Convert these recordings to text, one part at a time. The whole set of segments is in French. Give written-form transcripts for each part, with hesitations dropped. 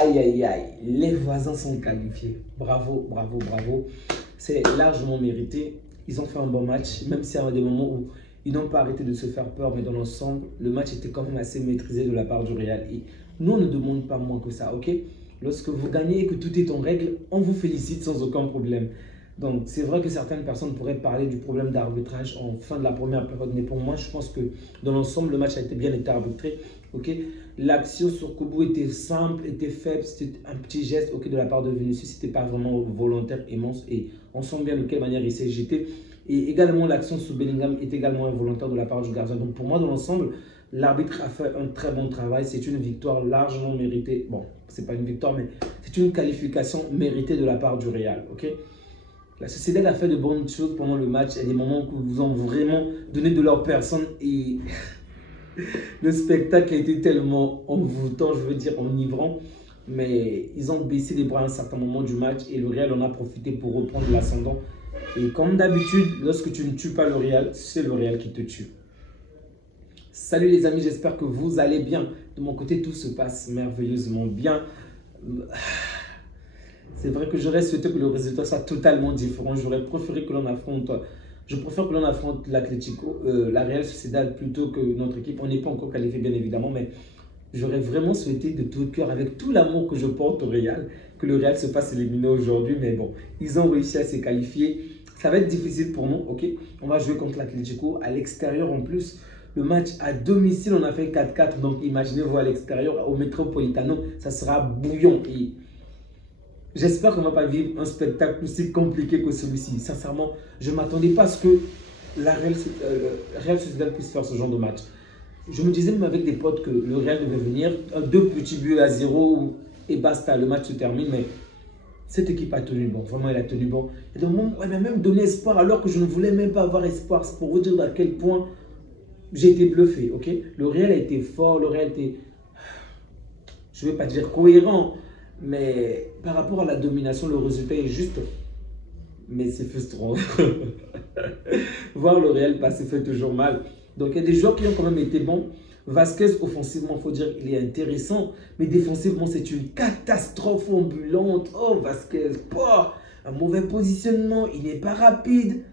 Aïe, aïe, aïe. Les voisins sont qualifiés. Bravo, bravo, bravo. C'est largement mérité. Ils ont fait un bon match, même s'il y a des moments où ils n'ont pas arrêté de se faire peur, mais dans l'ensemble, le match était quand même assez maîtrisé de la part du Real. Et nous, on ne demande pas moins que ça, ok? Lorsque vous gagnez et que tout est en règle, on vous félicite sans aucun problème. Donc, c'est vrai que certaines personnes pourraient parler du problème d'arbitrage en fin de la première période, mais pour moi, je pense que dans l'ensemble, le match a bien été arbitré. Ok, l'action sur Koubou était simple, était faible, c'était un petit geste de la part de Vinicius, c'était pas vraiment volontaire, immense, et on sent bien de quelle manière il s'est jeté. Et également, l'action sur Bellingham est également involontaire de la part du gardien. Donc pour moi, dans l'ensemble, l'arbitre a fait un très bon travail. C'est une victoire largement méritée. Bon, c'est pas une victoire, mais c'est une qualification méritée de la part du Real. Ok, la Sociedad a fait de bonnes choses pendant le match. Il y a des moments où ils ont vraiment donné de leur personne et le spectacle a été tellement envoûtant, je veux dire enivrant. Mais ils ont baissé les bras à un certain moment du match et le Real en a profité pour reprendre l'ascendant. Et comme d'habitude, lorsque tu ne tues pas le Real, c'est le Real qui te tue. Salut les amis, j'espère que vous allez bien. De mon côté, tout se passe merveilleusement bien. C'est vrai que j'aurais souhaité que le résultat soit totalement différent. J'aurais préféré que l'on affronte, je préfère que l'on affronte l'Atlético, la Real Sociedad plutôt que notre équipe. On n'est pas encore qualifié bien évidemment, mais j'aurais vraiment souhaité de tout cœur, avec tout l'amour que je porte au Real, que le Real se fasse éliminer aujourd'hui. Mais bon, ils ont réussi à se qualifier. Ça va être difficile pour nous, ok? On va jouer contre l'Atlético à l'extérieur en plus. Le match à domicile, on a fait 4-4. Donc imaginez-vous à l'extérieur, au Metropolitano, ça sera bouillon. Et j'espère qu'on ne va pas vivre un spectacle aussi compliqué que celui-ci. Sincèrement, je ne m'attendais pas à ce que la Real Sociedad puisse faire ce genre de match. Je me disais même avec des potes que le Real devait venir, 2 petits buts à 0 et basta, le match se termine. Mais cette équipe a tenu bon, vraiment elle a tenu bon. Et donc elle m'a même donné espoir alors que je ne voulais même pas avoir espoir. C'est pour vous dire à quel point j'ai été bluffé, ok? Le Real a été fort, le Real a été, je ne vais pas dire cohérent, mais par rapport à la domination, le résultat est juste. Mais c'est frustrant. Voir le Real passer fait toujours mal. Donc il y a des joueurs qui ont quand même été bons. Vasquez, offensivement, il faut dire qu'il est intéressant. Mais défensivement, c'est une catastrophe ambulante. Oh, Vasquez, un mauvais positionnement. Il n'est pas rapide.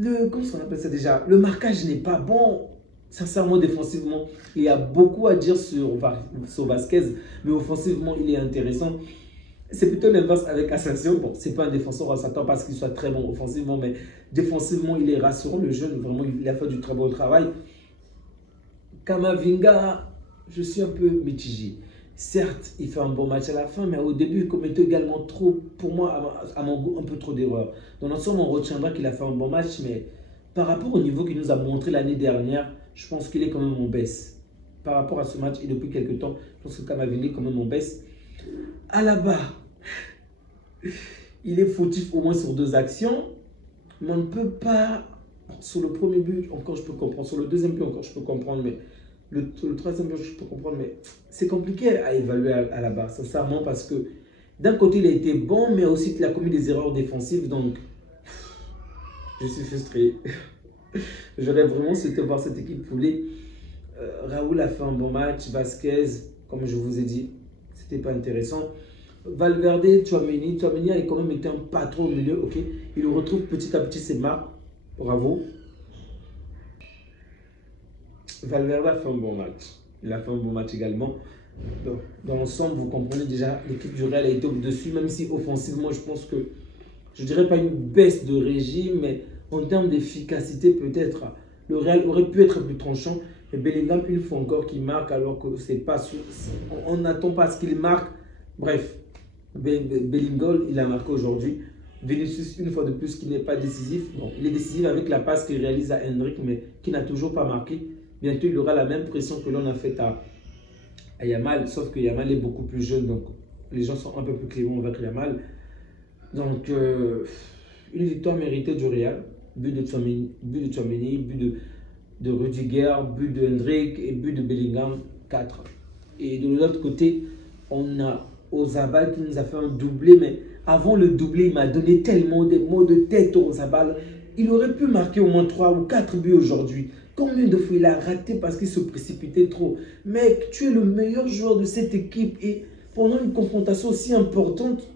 Comment on appelle ça déjà? Le marquage n'est pas bon. Sincèrement, défensivement, il y a beaucoup à dire sur Vasquez. Mais offensivement, il est intéressant. C'est plutôt l'inverse avec Asensio. Bon, c'est pas un défenseur, on s'attend pas à ce qu'il soit très bon offensivement, mais défensivement, il est rassurant. Le jeune, vraiment, il a fait du très bon travail. Camavinga, je suis un peu mitigé. Certes, il fait un bon match à la fin, mais au début, il commettait également trop, pour moi, à mon goût, un peu trop d'erreurs. Dans l'ensemble, on retiendra qu'il a fait un bon match, mais par rapport au niveau qu'il nous a montré l'année dernière, je pense qu'il est quand même en baisse. Par rapport à ce match et depuis quelques temps, je pense que Camavinga est quand même en baisse. Alaba, il est fautif au moins sur 2 actions, mais on ne peut pas, sur le premier but, encore je peux comprendre, sur le deuxième but, encore je peux comprendre, mais le troisième but, je peux comprendre, mais c'est compliqué à évaluer Alaba, sincèrement, parce que d'un côté, il a été bon, mais aussi il a commis des erreurs défensives, donc je suis frustré. J'aurais vraiment souhaité voir cette équipe pouler. Raoul a fait un bon match, Vasquez, comme je vous ai dit, c'était pas intéressant. Valverde, Tchouaméni a quand même été un patron au milieu, ok? Il retrouve petit à petit ses marques, bravo. Valverde a fait un bon match, il a fait un bon match également. Donc, dans l'ensemble, vous comprenez déjà, l'équipe du Real a été au-dessus, même si offensivement, je pense que, je dirais pas une baisse de régime, mais en termes d'efficacité, peut-être, le Real aurait pu être plus tranchant. Et Bellingham, une fois encore, qui marque alors que c'est pas sûr, on n'attend pas à ce qu'il marque. Bref, Bellingham, il a marqué aujourd'hui. Vinicius, une fois de plus, qui n'est pas décisif. Bon, il est décisif avec la passe qu'il réalise à Hendrik, mais qui n'a toujours pas marqué. Bientôt, il aura la même pression que l'on a faite à Yamal, sauf que Yamal est beaucoup plus jeune, donc les gens sont un peu plus cléments avec Yamal. Donc, une victoire méritée du Real. But de Tchouaméni, but de Rudiger, but de Hendrik et but de Bellingham, 4. Et de l'autre côté, on a Oyarzabal qui nous a fait un doublé, mais avant le doublé, il m'a donné tellement des maux de tête au Oyarzabal. Il aurait pu marquer au moins 3 ou 4 buts aujourd'hui. Combien de fois il a raté parce qu'il se précipitait trop? Mec, tu es le meilleur joueur de cette équipe et pendant une confrontation aussi importante,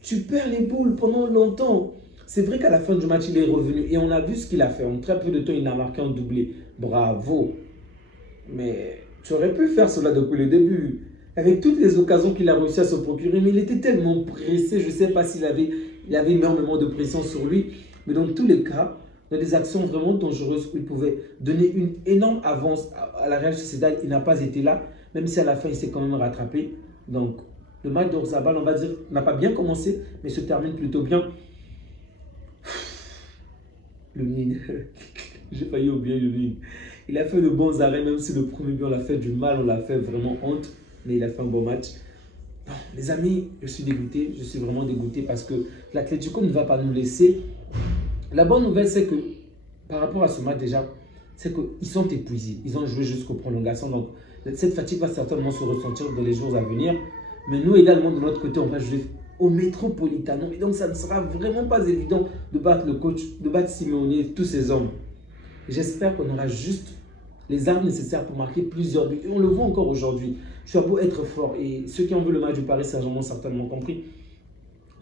tu perds les boules pendant longtemps. C'est vrai qu'à la fin du match, il est revenu et on a vu ce qu'il a fait. En très peu de temps, il a marqué un doublé. Bravo. Mais tu aurais pu faire cela depuis le début. Avec toutes les occasions qu'il a réussi à se procurer, mais il était tellement pressé. Je ne sais pas s'il avait, il avait énormément de pression sur lui. Mais dans tous les cas, dans des actions vraiment dangereuses où il pouvait donner une énorme avance à la Real Sociedad, il n'a pas été là. Même si à la fin, il s'est quand même rattrapé. Donc, le match d'Orzabal, on va dire, n'a pas bien commencé, mais se termine plutôt bien. Le Nîmes, j'ai failli oublier le Nîmes. Il a fait de bons arrêts, même si le premier but, on l'a fait du mal, on l'a fait vraiment honte, mais il a fait un bon match. Non, les amis, je suis dégoûté, je suis vraiment dégoûté parce que l'Atlético ne va pas nous laisser. La bonne nouvelle, c'est que par rapport à ce match déjà, c'est qu'ils sont épuisés. Ils ont joué jusqu'aux prolongations, donc cette fatigue va certainement se ressentir dans les jours à venir. Mais nous également, de notre côté, on va jouer au Metropolitano. Et donc, ça ne sera vraiment pas évident de battre le coach, de battre Simeone et tous ces hommes. J'espère qu'on aura juste les armes nécessaires pour marquer plusieurs buts. Et on le voit encore aujourd'hui. Tu as beau être fort. Et ceux qui ont vu le match du Paris Saint-Germain ont certainement compris.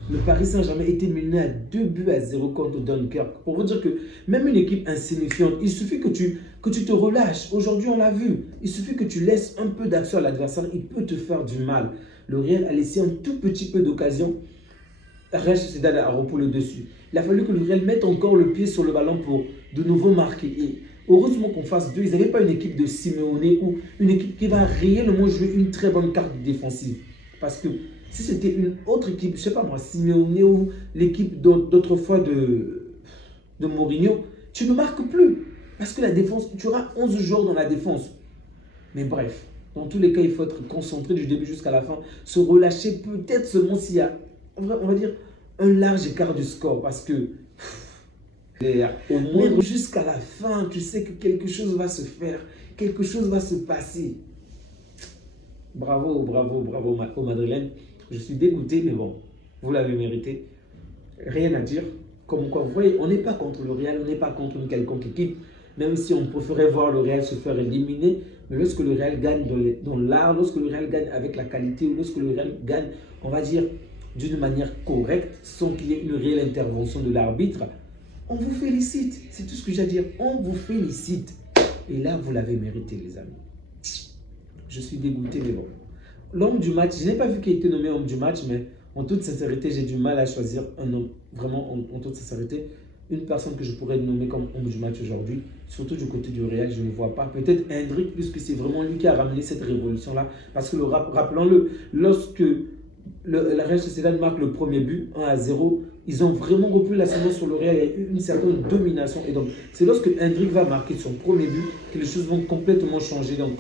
Le Paris Saint-Germain était mené à 2-0 contre Dunkerque. Pour vous dire que même une équipe insignifiante, il suffit que tu te relâches. Aujourd'hui, on l'a vu. Il suffit que tu laisses un peu d'action à l'adversaire. Il peut te faire du mal. Le Real a laissé un tout petit peu d'occasion. Real Sociedad a repris le dessus. Il a fallu que le Real mette encore le pied sur le ballon pour de nouveau marquer. Et heureusement qu'on fasse deux. Ils n'avaient pas une équipe de Simeone ou une équipe qui va réellement jouer une très bonne carte défensive. Parce que si c'était une autre équipe, je ne sais pas moi, Simeone ou l'équipe d'autrefois de Mourinho, tu ne marques plus. Parce que la défense, tu auras 11 joueurs dans la défense. Mais bref, dans tous les cas, il faut être concentré du début jusqu'à la fin. Se relâcher peut-être seulement s'il y a, on va dire, un large écart du score. Parce que, au moins jusqu'à la fin, tu sais que quelque chose va se faire. Quelque chose va se passer. Bravo, bravo, bravo aux Madrilènes. Je suis dégoûté, mais bon, vous l'avez mérité. Rien à dire. Comme quoi, vous voyez, on n'est pas contre le Real, on n'est pas contre une quelconque équipe. Même si on préférait voir le Real se faire éliminer. Mais lorsque le Real gagne dans l'art, lorsque le Real gagne avec la qualité, ou lorsque le Real gagne, on va dire, d'une manière correcte, sans qu'il y ait une réelle intervention de l'arbitre, on vous félicite. C'est tout ce que j'ai à dire. On vous félicite. Et là, vous l'avez mérité, les amis. Je suis dégoûté, mais bon. L'homme du match, je n'ai pas vu qui a été nommé homme du match, mais en toute sincérité, j'ai du mal à choisir un homme. Vraiment, en toute sincérité, une personne que je pourrais nommer comme homme du match aujourd'hui, surtout du côté du Real, je ne vois pas. Peut-être Hendrik, puisque c'est vraiment lui qui a ramené cette révolution-là. Parce que, rappelons-le, lorsque la Real Sociedad marque le premier but, 1-0, ils ont vraiment repris l'ascendant sur le Real. Il y a eu une certaine domination. Et donc, c'est lorsque Hendrik va marquer son premier but que les choses vont complètement changer. Donc,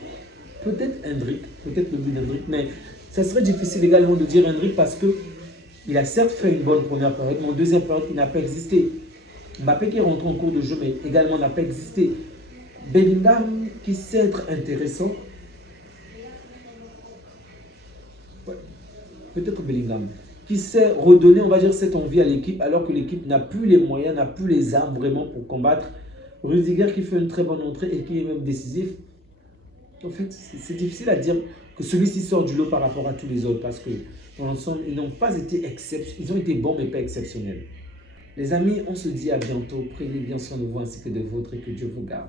peut-être Hendrik, peut-être le but d'Hendrik, mais ça serait difficile également de dire Hendrik parce qu'il a certes fait une bonne première période, mais en deuxième période, il n'a pas existé. Mbappé qui est rentré en cours de jeu, mais également n'a pas existé. Bellingham qui sait être intéressant. Ouais, peut-être Bellingham. Qui sait redonner, on va dire, cette envie à l'équipe, alors que l'équipe n'a plus les moyens, n'a plus les armes vraiment pour combattre. Rudiger qui fait une très bonne entrée et qui est même décisif. En fait, c'est difficile à dire que celui-ci sort du lot par rapport à tous les autres parce que dans l'ensemble, ils n'ont pas été exceptionnels. Ils ont été bons, mais pas exceptionnels. Les amis, on se dit à bientôt. Prenez bien soin de vous ainsi que de vôtres et que Dieu vous garde.